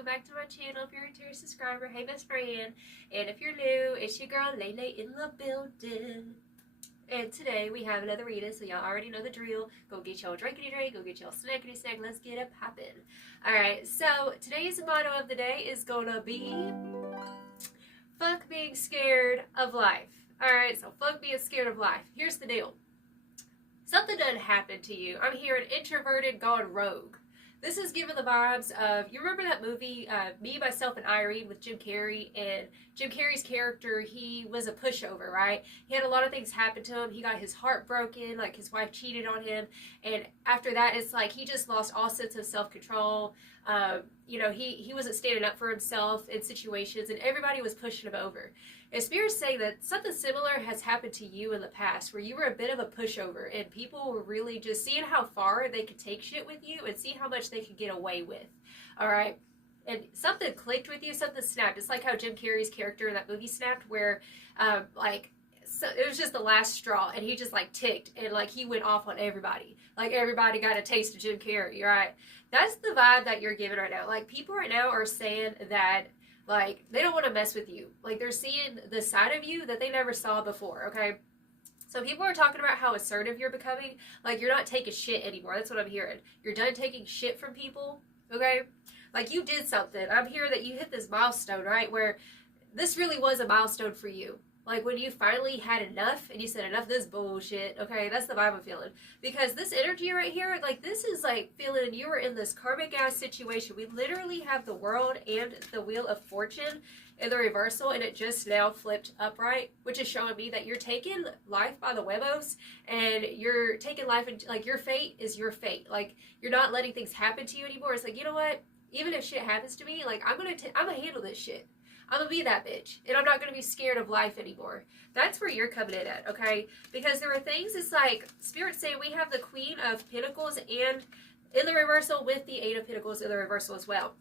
welcome back to my channel. If you're a returning subscriber, hey best friend. And if you're new, it's your girl Lele in the building. And today we have another reading, so y'all already know the drill. Go get y'all drinkity drink, go get y'all snackity snack, let's get it poppin'. Alright, so today's motto of the day is gonna be fuck being scared of life. Alright, so fuck being scared of life. Here's the deal. Something done happened to you. I'm hearing introverted gone rogue. This is giving the vibes of, you remember that movie, Me, Myself, and Irene with Jim Carrey? And Jim Carrey's character, he was a pushover, right? He had a lot of things happen to him. He got his heart broken, like his wife cheated on him. And after that, it's like he just lost all sense of self-control. He wasn't standing up for himself in situations, and everybody was pushing him over. And Spirit's saying that something similar has happened to you in the past, where you were a bit of a pushover, and people were really just seeing how far they could take shit with you and see how much they could get away with. Alright? And something clicked with you, something snapped. It's like how Jim Carrey's character in that movie snapped, where, so it was just the last straw, and he just, ticked, and, he went off on everybody. Everybody got a taste of Jim Carrey, right? That's the vibe that you're giving right now. People right now are saying that, they don't want to mess with you. They're seeing the side of you that they never saw before, okay? So people are talking about how assertive you're becoming. You're not taking shit anymore. That's what I'm hearing. You're done taking shit from people, okay? You did something. I'm hearing that you hit this milestone, right? Where this really was a milestone for you. When you finally had enough and you said, enough of this bullshit, okay? That's the vibe I'm feeling. Because this energy right here, this is feeling you were in this karmic ass situation. We literally have the world and the wheel of fortune in the reversal, and it just now flipped upright, which is showing me that you're taking life by the huevos, and you're taking life, and your fate is your fate. You're not letting things happen to you anymore. It's you know what? Even if shit happens to me, I'm gonna handle this shit. I'm gonna be that bitch, and I'm not gonna be scared of life anymore. That's where you're coming in at, okay? Because there are things, it's Spirit saying we have the Queen of Pentacles and in the reversal with the Eight of Pentacles in the reversal as well.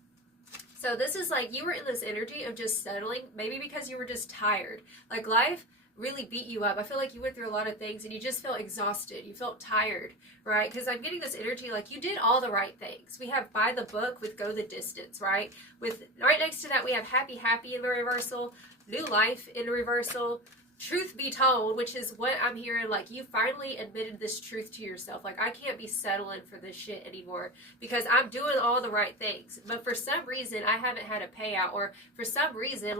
So this is you were in this energy of just settling, maybe because you were just tired. Life really beat you up. I feel you went through a lot of things and you just felt exhausted. You felt tired, right? Because I'm getting this energy you did all the right things. We have by the book with go the distance, right? With right next to that we have happy in the reversal, new life in the reversal, truth be told, which is what I'm hearing. You finally admitted this truth to yourself. I can't be settling for this shit anymore because I'm doing all the right things. But for some reason I haven't had a payout, or for some reason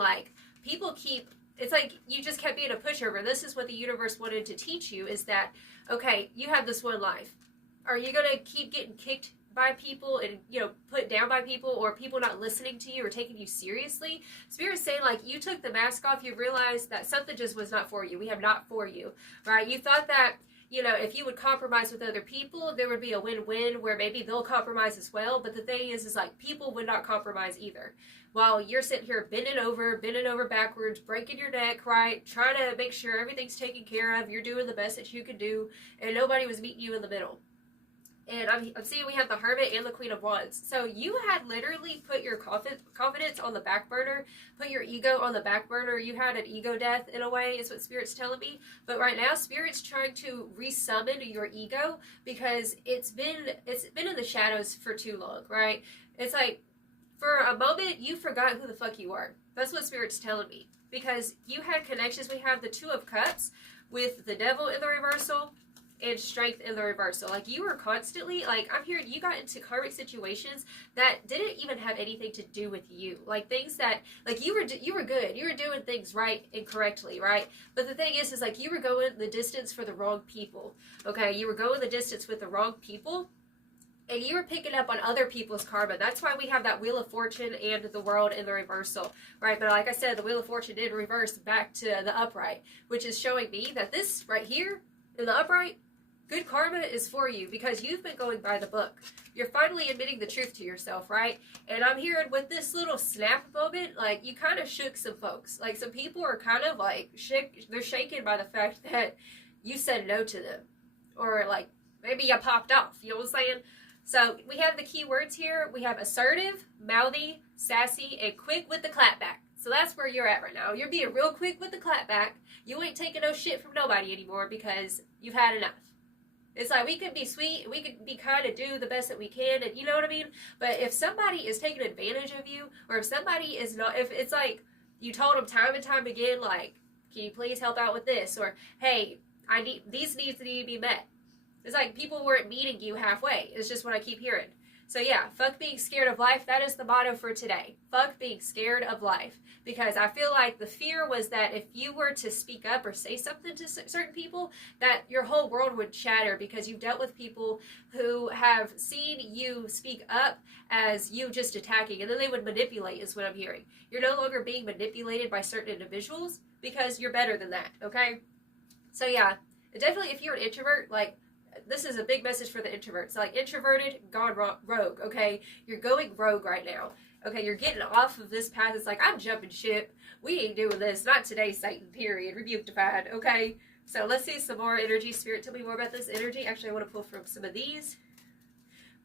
people keep, it's you just kept being a pushover. This is what the universe wanted to teach you, is that, okay, you have this one life. Are you going to keep getting kicked by people and, put down by people, or people not listening to you or taking you seriously? Spirit's saying, you took the mask off, you realized that something just was not for you. We have not for you, right? You thought that, if you would compromise with other people, there would be a win-win where maybe they'll compromise as well. But the thing is people would not compromise either. While you're sitting here bending over backwards, breaking your neck, right? Trying to make sure everything's taken care of. You're doing the best that you can do, and nobody was meeting you in the middle. And I'm seeing we have the Hermit and the Queen of Wands. So you had literally put your confidence on the back burner, put your ego on the back burner. You had an ego death in a way, is what Spirit's telling me. But right now, Spirit's trying to resummon your ego because it's been in the shadows for too long, right? It's for a moment, you forgot who the fuck you are. That's what Spirit's telling me. Because you had connections. We have the Two of Cups with the Devil in the reversal and Strength in the reversal. You were constantly, I'm hearing you got into karmic situations that didn't even have anything to do with you. Things that, you were good. You were doing things right and correctly, right? But the thing is you were going the distance for the wrong people, okay? You were going the distance with the wrong people, and you were picking up on other people's karma. That's why we have that Wheel of Fortune and the World in the reversal, right? But like I said, the Wheel of Fortune did reverse back to the upright, which is showing me that this right here in the upright, good karma is for you because you've been going by the book. You're finally admitting the truth to yourself, right? And I'm hearing with this little snap moment, you kind of shook some folks. Some people are kind of they're shaken by the fact that you said no to them. Or maybe you popped off, you know what I'm saying? So we have the key words here. We have assertive, mouthy, sassy, and quick with the clapback. So that's where you're at right now. You're being real quick with the clapback. You ain't taking no shit from nobody anymore because you've had enough. It's like we could be sweet, we could be kind and do the best that we can, and you know what I mean? But if somebody is taking advantage of you, or if somebody is not, if it's like you told them time and time again, like, can you please help out with this? Or, hey, these needs need to be met. It's like people weren't meeting you halfway. It's just what I keep hearing. So yeah, fuck being scared of life. That is the motto for today. Fuck being scared of life. Because I feel like the fear was that if you were to speak up or say something to certain people, that your whole world would shatter because you've dealt with people who have seen you speak up as you just attacking, and then they would manipulate is what I'm hearing. You're no longer being manipulated by certain individuals because you're better than that, okay? So yeah, definitely if you're an introvert, like, this is a big message for the introverts. Like, introverted, gone rogue, okay? You're going rogue right now. Okay, you're getting off of this path. It's like, I'm jumping ship. We ain't doing this. Not today, Satan, period. Rebuked-ified, okay? So let's see some more energy. Spirit, tell me more about this energy. Actually, I want to pull from some of these.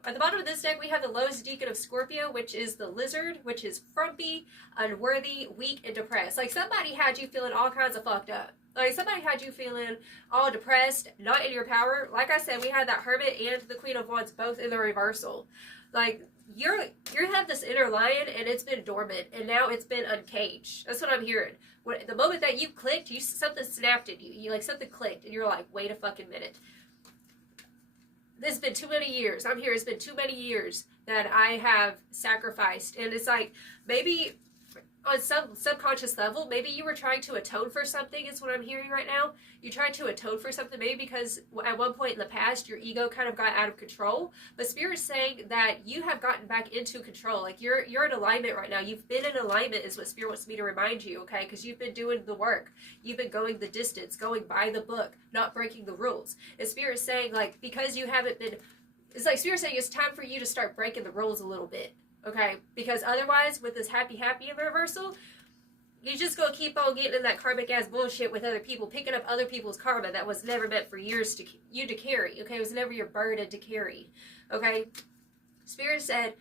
At the bottom of this deck, we have the lowest deacon of Scorpio, which is the lizard, which is frumpy, unworthy, weak, and depressed. Like, somebody had you feeling all kinds of fucked up. Like, somebody had you feeling all depressed, not in your power. Like I said, we had that Hermit and the Queen of Wands both in the reversal. Like, you have this inner lion, and it's been dormant, and now it's been uncaged. That's what I'm hearing. The moment that you clicked, something snapped at you. Like, something clicked, and you're like, wait a fucking minute. There's been too many years. I'm here. It's been too many years that I have sacrificed. And it's like, maybe on some subconscious level, maybe you were trying to atone for something, is what I'm hearing right now. You tried to atone for something, maybe because at one point in the past, your ego kind of got out of control. But Spirit's saying that you have gotten back into control. Like, you're in alignment right now. You've been in alignment is what Spirit wants me to remind you, okay? Because you've been doing the work. You've been going the distance, going by the book, not breaking the rules. And Spirit's saying, like, because you haven't been, it's like Spirit's saying it's time for you to start breaking the rules a little bit. Okay, because otherwise, with this happy in reversal, you're just going to keep on getting in that karmic-ass bullshit with other people, picking up other people's karma that was never meant for you to carry, okay? It was never your burden to carry, okay? Spirit said,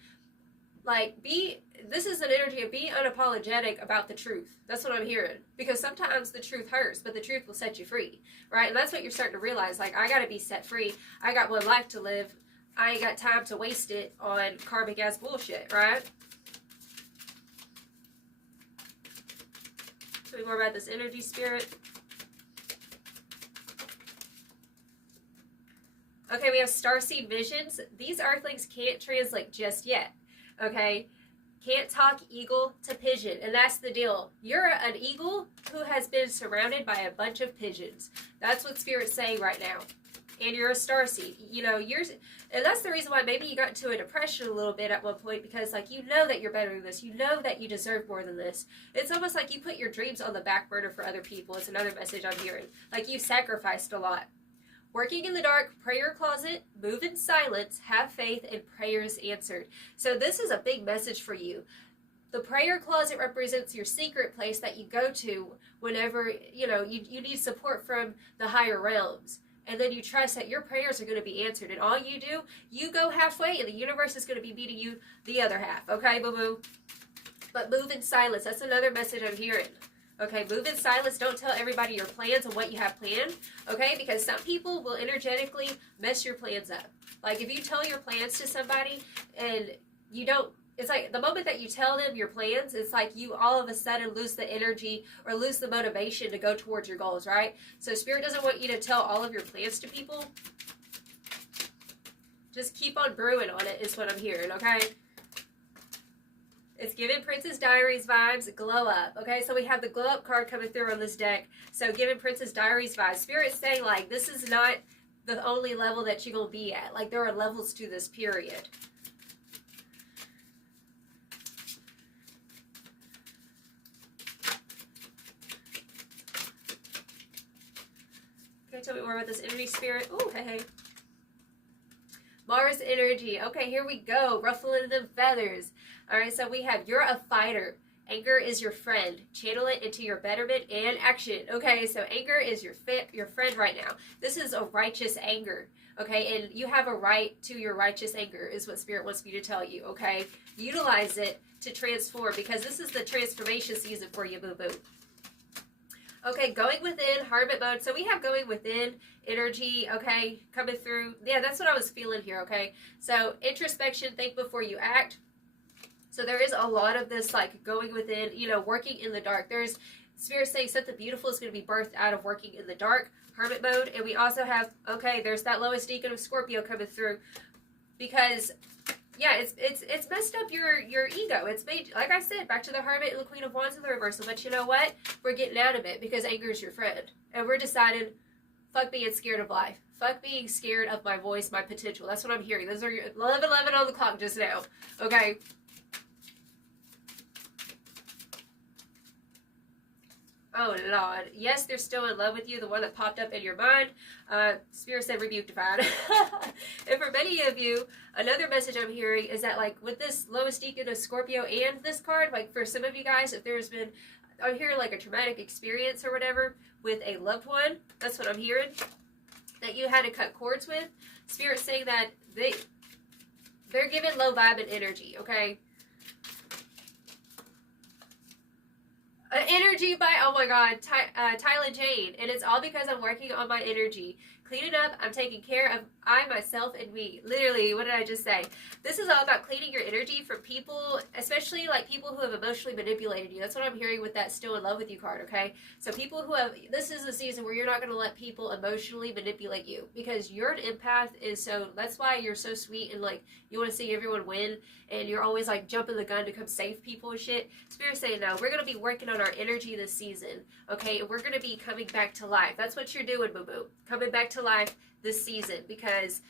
like, this is an energy of be unapologetic about the truth. That's what I'm hearing. Because sometimes the truth hurts, but the truth will set you free, right? And that's what you're starting to realize. Like, I got to be set free. I got one life to live. I ain't got time to waste it on karmic-ass bullshit, right? Tell me more about this energy, Spirit. Okay, we have starseed visions. These earthlings can't translate just yet, okay? Can't talk eagle to pigeon, and that's the deal. You're an eagle who has been surrounded by a bunch of pigeons. That's what Spirit's saying right now. And you're a starseed, you know, and that's the reason why maybe you got into a depression a little bit at one point, because, like, you know that you're better than this, you know that you deserve more than this. It's almost like you put your dreams on the back burner for other people. It's another message I'm hearing. Like, you sacrificed a lot. Working in the dark, prayer closet, move in silence, have faith, and prayers answered. So this is a big message for you. The prayer closet represents your secret place that you go to whenever, you know, you need support from the higher realms. And then you trust that your prayers are going to be answered. And all you do, you go halfway, and the universe is going to be meeting you the other half. Okay, boo-boo? But move in silence. That's another message I'm hearing. Okay, move in silence. Don't tell everybody your plans and what you have planned. Okay, because some people will energetically mess your plans up. Like, if you tell your plans to somebody and you don't, it's like the moment that you tell them your plans, it's like you all of a sudden lose the energy or lose the motivation to go towards your goals, right? So Spirit doesn't want you to tell all of your plans to people. Just keep on brewing on it is what I'm hearing, okay? It's giving Princess Diaries vibes, glow up, okay? So we have the glow up card coming through on this deck. So giving Princess Diaries vibes. Spirit's saying, like, this is not the only level that you're going to be at. Like, there are levels to this period. Tell me more about this energy, Spirit. Ooh, hey. Mars energy. Okay, here we go. Ruffling the feathers. All right, so we have you're a fighter. Anger is your friend. Channel it into your betterment and action. Okay, so anger is your friend right now. This is a righteous anger. Okay, and you have a right to your righteous anger is what Spirit wants me to tell you. Okay, utilize it to transform because this is the transformation season for you, boo-boo. Okay, going within, hermit mode. So we have going within energy, okay, coming through. Yeah, that's what I was feeling here, okay? So introspection, think before you act. So there is a lot of this, like, going within, you know, working in the dark. There's Spirit saying something beautiful is going to be birthed out of working in the dark, hermit mode. And we also have, okay, there's that lowest deacon of Scorpio coming through. Because, yeah, it's messed up your ego. It's made, like I said, back to the Hermit and the Queen of Wands in the reversal. But you know what? We're getting out of it because anger is your friend. And we're deciding, fuck being scared of life. Fuck being scared of my voice, my potential. That's what I'm hearing. Those are your 11:11 on the clock just now. Okay? Oh, Lord. Yes, they're still in love with you, the one that popped up in your mind. Spirit said rebuke divine. And for many of you, another message I'm hearing is that, like, with this lowest deacon of Scorpio and this card, like, for some of you guys, if there's been, I'm hearing, like, a traumatic experience or whatever with a loved one, that's what I'm hearing, that you had to cut cords with. Spirit saying that they're giving low vibe and energy, okay? Energy by, oh my God, Tyler Jane. And it's all because I'm working on my energy. Cleaning up, I'm taking care of I, myself, and me. Literally, what did I just say? This is all about cleaning your energy from people, especially like people who have emotionally manipulated you. That's what I'm hearing with that still in love with you card, okay? So people who have, this is a season where you're not going to let people emotionally manipulate you because you're an empath, and so that's why you're so sweet and like you want to see everyone win and you're always like jumping the gun to come save people and shit. Spirit's saying, no, we're going to be working on our energy this season, okay? And we're going to be coming back to life. That's what you're doing, boo-boo. Coming back to life this season, because,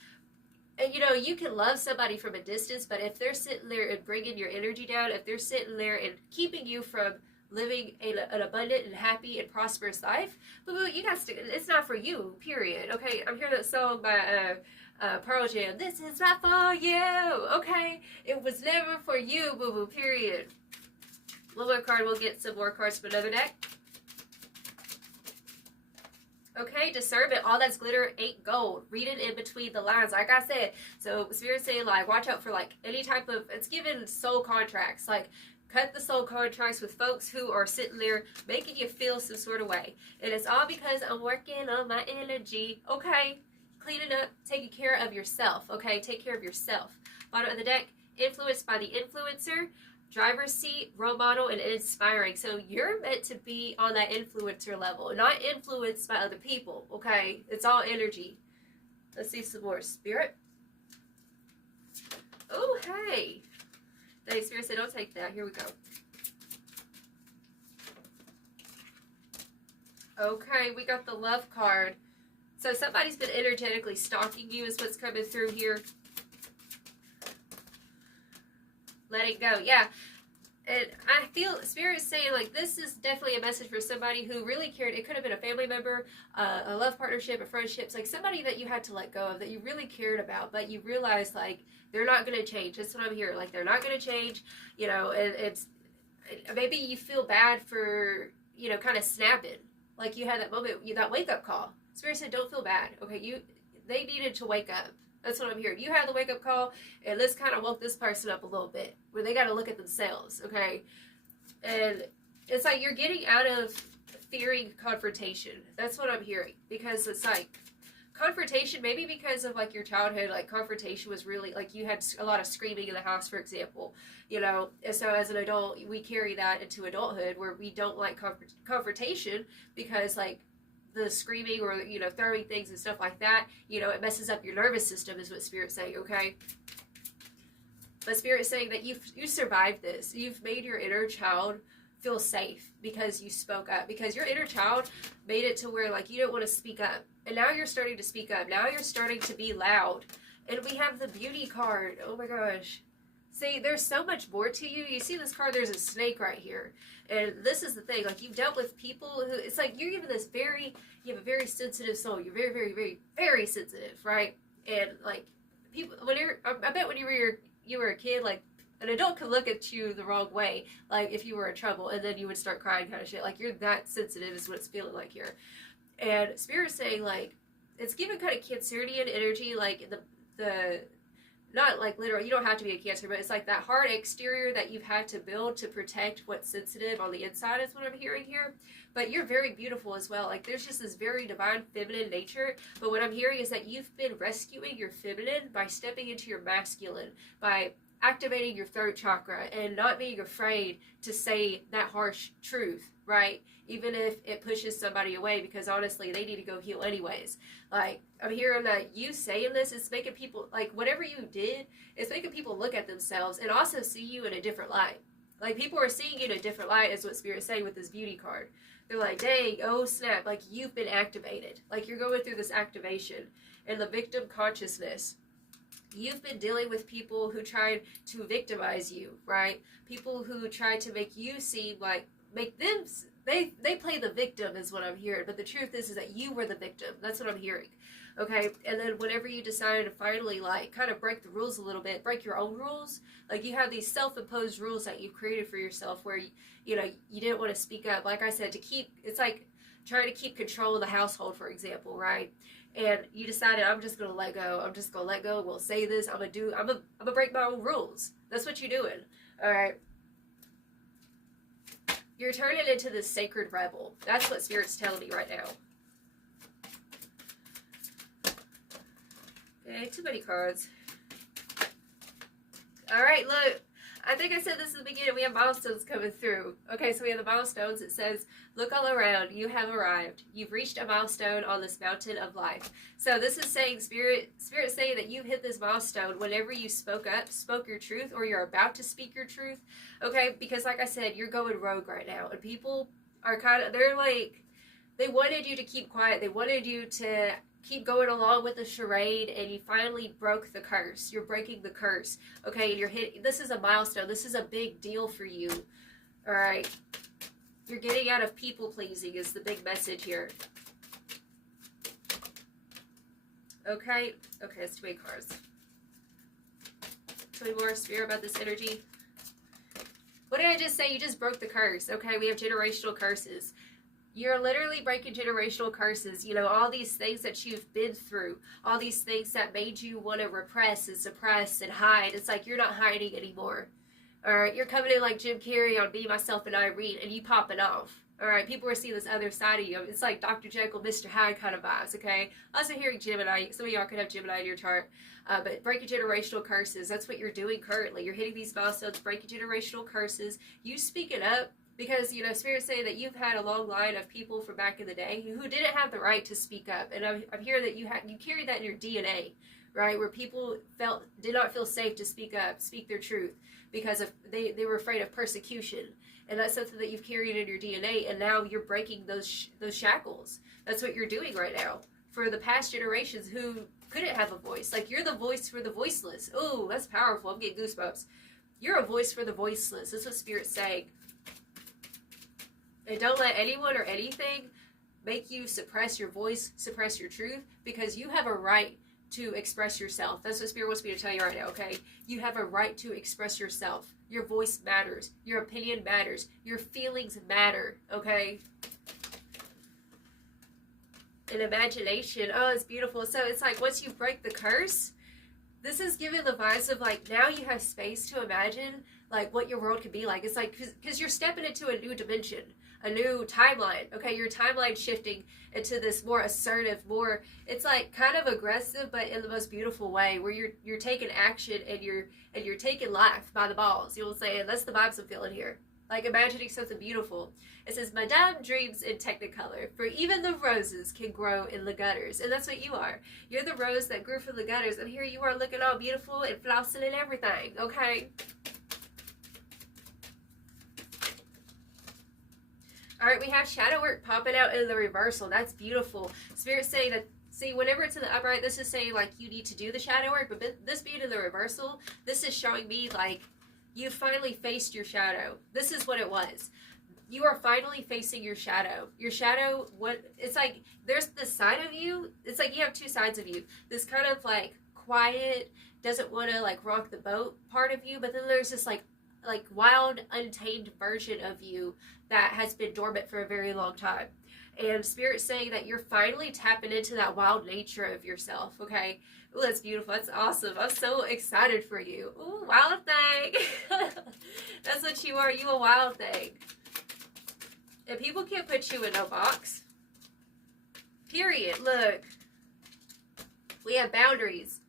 and you know, you can love somebody from a distance, but if they're sitting there and bringing your energy down, if they're sitting there and keeping you from living an abundant and happy and prosperous life, boo-boo, you got to, it's not for you, period. Okay, I'm hearing that song by Pearl Jam, this is not for you, okay? It was never for you, boo-boo, period. One more card, we'll get some more cards from another deck. Okay, discernment, all that's glitter ain't gold. Read it in between the lines, like I said. So Spirit's saying, like, watch out for, like, any type of, it's giving soul contracts. Like, cut the soul contracts with folks who are sitting there making you feel some sort of way. And it's all because I'm working on my energy. Okay, cleaning up, taking care of yourself. Okay, take care of yourself. Bottom of the deck, influenced by the influencer. Driver's seat, role model, and inspiring. So you're meant to be on that influencer level, not influenced by other people, okay? It's all energy. Let's see some more. Spirit. Oh, hey. Thanks, Spirit said, don't take that. Here we go. Okay, we got the love card. So somebody's been energetically stalking you is what's coming through here. Let it go. Yeah. And I feel Spirit saying, like, this is definitely a message for somebody who really cared. It could have been a family member, a love partnership, a friendship. It's like somebody that you had to let go of, that you really cared about, but you realized, like, they're not going to change. That's what I'm hearing. Like, they're not going to change, you know, and it's, maybe you feel bad for, you know, kind of snapping. Like, you had that moment, that wake-up call. Spirit said, don't feel bad. Okay, they needed to wake up. That's what I'm hearing. You had the wake-up call, and this kind of woke this person up a little bit, where they got to look at themselves, okay? And it's like you're getting out of fearing confrontation. That's what I'm hearing. Because it's like, confrontation, maybe because of, like, your childhood, like, confrontation was really, like, you had a lot of screaming in the house, for example, you know? And so as an adult, we carry that into adulthood, where we don't like confrontation because, like, the screaming or, you know, throwing things and stuff like that, you know, it messes up your nervous system is what Spirit's saying, okay? But Spirit's saying that you survived this. You've made your inner child feel safe because you spoke up. Because your inner child made it to where, like, you don't want to speak up. And now you're starting to speak up. Now you're starting to be loud. And we have the beauty card. Oh my gosh. See, there's so much more to you. You see this card, there's a snake right here. And this is the thing, like, you've dealt with people who, it's like you're given this you have a very sensitive soul. You're very, very, very, very sensitive, right? And, like, people, I bet when you were a kid, like, an adult could look at you the wrong way, like, if you were in trouble, and then you would start crying kind of shit. Like, you're that sensitive is what it's feeling like here. And Spirit's saying, like, it's giving kind of Cancerian energy, like, not like literal, you don't have to be a Cancer, but it's like that hard exterior that you've had to build to protect what's sensitive on the inside is what I'm hearing here. But you're very beautiful as well. Like there's just this very divine feminine nature. But what I'm hearing is that you've been rescuing your feminine by stepping into your masculine, by activating your throat chakra and not being afraid to say that harsh truth, right? Even if it pushes somebody away, because honestly, they need to go heal anyways. Like, I'm hearing that you saying this is making people, like, whatever you did, it's making people look at themselves and also see you in a different light. Like, people are seeing you in a different light, is what Spirit's saying with this beauty card. They're like, dang, oh snap, like, you've been activated. Like, you're going through this activation. And the victim consciousness. You've been dealing with people who tried to victimize you, right? People who tried to make you seem like, make them, they play the victim is what I'm hearing. But the truth is that you were the victim. That's what I'm hearing. Okay, and then whenever you decided to finally, like, kind of break the rules a little bit, break your own rules, like, you have these self-imposed rules that you've created for yourself where, you know, you didn't want to speak up, like I said, to keep, it's like trying to keep control of the household, for example, right? And you decided, I'm just going to let go, I'm just going to let go, we'll say this, I'm going to break my own rules. That's what you're doing, all right? You're turning into this sacred rebel. That's what Spirit's telling me right now. Okay, too many cards. Alright, look. I think I said this in the beginning. We have milestones coming through. Okay, so we have the milestones. It says, look all around. You have arrived. You've reached a milestone on this mountain of life. So this is saying, Spirit's saying that you've hit this milestone whenever you spoke up, spoke your truth, or you're about to speak your truth. Okay, because like I said, you're going rogue right now. And people are kind of, they're like, they wanted you to keep quiet. They wanted you to keep going along with the charade, and you finally broke the curse. You're breaking the curse. Okay, and you're hitting, this is a milestone. This is a big deal for you. All right. You're getting out of people pleasing is the big message here. Okay. Okay, it's too many cards. Tell me more, Spirit, about this energy. What did I just say? You just broke the curse. Okay, we have generational curses. You're literally breaking generational curses. You know, all these things that you've been through, all these things that made you want to repress and suppress and hide. It's like you're not hiding anymore. All right, you're coming in like Jim Carrey on Me, Myself, and Irene, and you popping off. All right, people are seeing this other side of you. It's like Dr. Jekyll, Mr. Hyde kind of vibes, okay? Also hearing Gemini. Some of y'all could have Gemini in your chart. But breaking generational curses, that's what you're doing currently. You're hitting these milestones, breaking generational curses. You speaking up. Because, you know, Spirit's saying that you've had a long line of people from back in the day who didn't have the right to speak up. And I'm hearing that you carry that in your DNA, right? Where people did not feel safe to speak up, speak their truth, because of they were afraid of persecution. And that's something that you've carried in your DNA, and now you're breaking those shackles. That's what you're doing right now. For the past generations who couldn't have a voice. Like, you're the voice for the voiceless. Oh, that's powerful. I'm getting goosebumps. You're a voice for the voiceless. That's what Spirit's saying. And don't let anyone or anything make you suppress your voice, suppress your truth, because you have a right to express yourself. That's what Spirit wants me to tell you right now, okay? You have a right to express yourself. Your voice matters. Your opinion matters. Your feelings matter, okay? And imagination, oh, it's beautiful. So it's like once you break the curse, this is giving the vibes of like, now you have space to imagine like what your world could be like. It's like, because you're stepping into a new dimension, a new timeline, okay? Your timeline shifting into this more assertive, more, it's like kind of aggressive, but in the most beautiful way, where you're taking action and you're taking life by the balls. You'll say, and that's the vibes I'm feeling here. Like imagining something beautiful. It says, Madame dreams in Technicolor, for even the roses can grow in the gutters. And that's what you are. You're the rose that grew from the gutters, and here you are looking all beautiful and flossing and everything, okay? All right, we have shadow work popping out in the reversal. That's beautiful. Spirit's saying that, see, whenever it's in the upright, this is saying, like, you need to do the shadow work. But this being in the reversal, this is showing me, like, you finally faced your shadow. This is what it was. You are finally facing your shadow. Your shadow, it's like, there's this side of you. It's like you have two sides of you. This kind of, like, quiet, doesn't want to, like, rock the boat part of you. But then there's this, like wild, untamed version of you that has been dormant for a very long time. And Spirit's saying that you're finally tapping into that wild nature of yourself, okay? Ooh, that's beautiful. That's awesome. I'm so excited for you. Ooh, wild thing. That's what you are. You a wild thing. And people can't put you in no box. Period. Look. We have boundaries.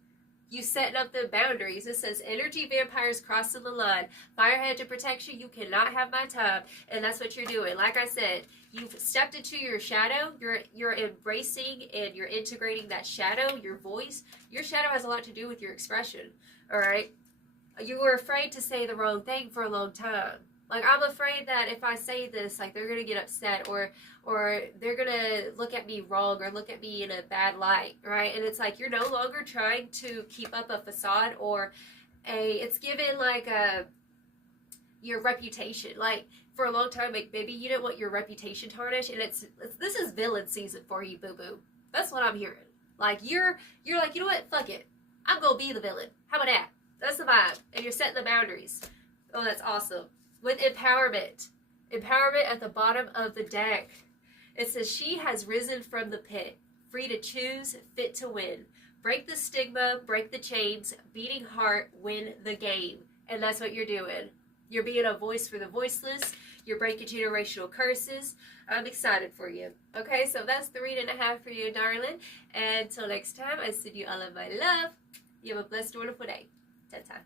You setting up the boundaries. It says, energy vampires crossing the line. Firehead to protection. You cannot have my time. And that's what you're doing. Like I said, you've stepped into your shadow. You're embracing and you're integrating that shadow, your voice. Your shadow has a lot to do with your expression. All right? You were afraid to say the wrong thing for a long time. Like, I'm afraid that if I say this, like, they're going to get upset or they're going to look at me wrong or look at me in a bad light, right? And it's like, you're no longer trying to keep up a facade or it's given, like, your reputation. Like, for a long time, like, maybe you didn't want your reputation tarnished, and this is villain season for you, boo-boo. That's what I'm hearing. Like, you're like, you know what? Fuck it. I'm going to be the villain. How about that? That's the vibe. And you're setting the boundaries. Oh, that's awesome. With empowerment. Empowerment at the bottom of the deck. It says, she has risen from the pit, free to choose, fit to win. Break the stigma, break the chains, beating heart, win the game. And that's what you're doing. You're being a voice for the voiceless. You're breaking generational curses. I'm excited for you. Okay, so that's the reading I have for you, darling. And until next time, I send you all of my love. You have a blessed, wonderful day. Ta-ta.